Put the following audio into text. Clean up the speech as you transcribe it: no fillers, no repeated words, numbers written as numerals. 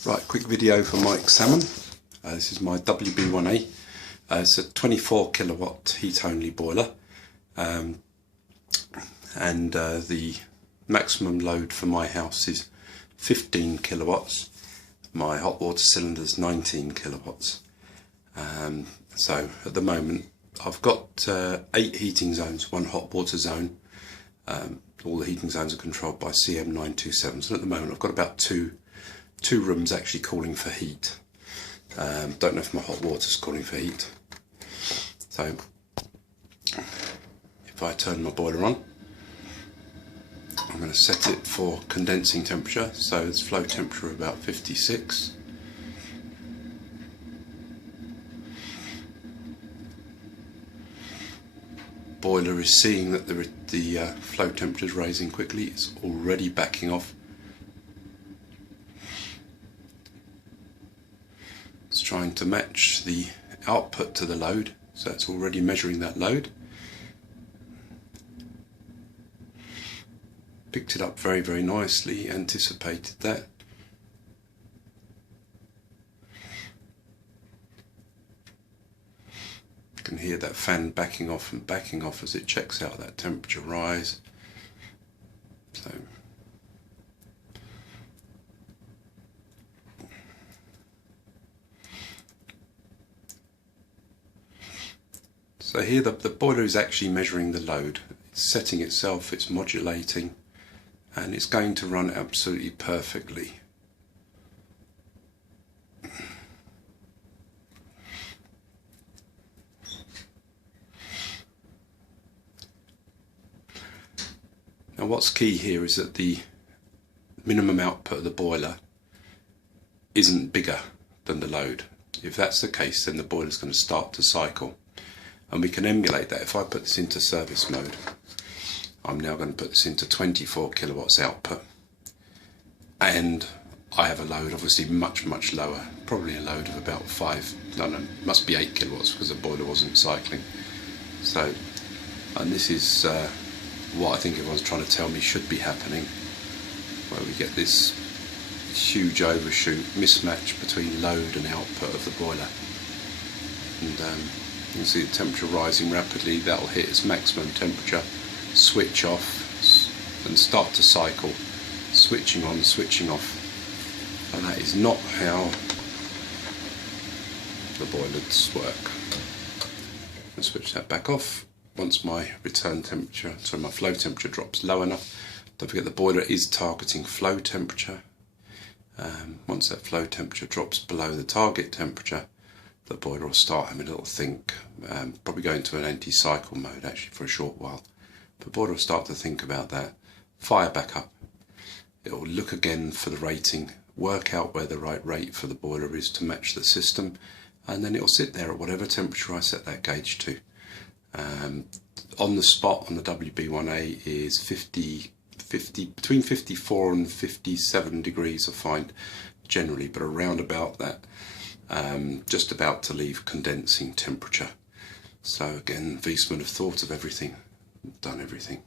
Right, quick video for Mike Salmon. This is my WB1A. It's a 24 kilowatt heat only boiler, and the maximum load for my house is 15 kilowatts. My hot water cylinder is 19 kilowatts. So at the moment I've got 8 heating zones, 1 hot water zone. All the heating zones are controlled by CM927. So at the moment I've got about two rooms actually calling for heat. Don't know if my hot water's calling for heat. So if I turn my boiler on, I'm going to set it for condensing temperature, so it's flow temperature of about 56. Boiler is seeing that the flow temperature is rising quickly. It's already backing off. It's trying to match the output to the load, so it's already measuring that load. Picked it up very, very nicely, anticipated that. You can hear that fan backing off and backing off as it checks out that temperature rise. So here the boiler is actually measuring the load. It's setting itself, it's modulating, and it's going to run absolutely perfectly. Now what's key here is that the minimum output of the boiler isn't bigger than the load. If that's the case, then the boiler is going to start to cycle. And we can emulate that. If I put this into service mode, I'm now going to put this into 24 kilowatts output, and I have a load obviously much lower, probably a load of about 8 kilowatts, because the boiler wasn't cycling. So, and this is what I think everyone's trying to tell me should be happening, where we get this huge overshoot, mismatch between load and output of the boiler. And you can see the temperature rising rapidly. That'll hit its maximum temperature, switch off and start to cycle, switching on, switching off. And that is not how the boilers work. I'll switch that back off once my return temperature, so my flow temperature drops low enough. Don't forget the boiler is targeting flow temperature. Once that flow temperature drops below the target temperature, the boiler will start having a little think, probably go into an anti-cycle mode actually for a short while. The boiler will start to think about that, fire back up. It will look again for the rating, work out where the right rate for the boiler is to match the system, and then it will sit there at whatever temperature I set that gauge to. On the spot on the WB1A is between 54 and 57 degrees I find generally, but around about that. Just about to leave condensing temperature. So again, Wiesmann have thought of everything, done everything.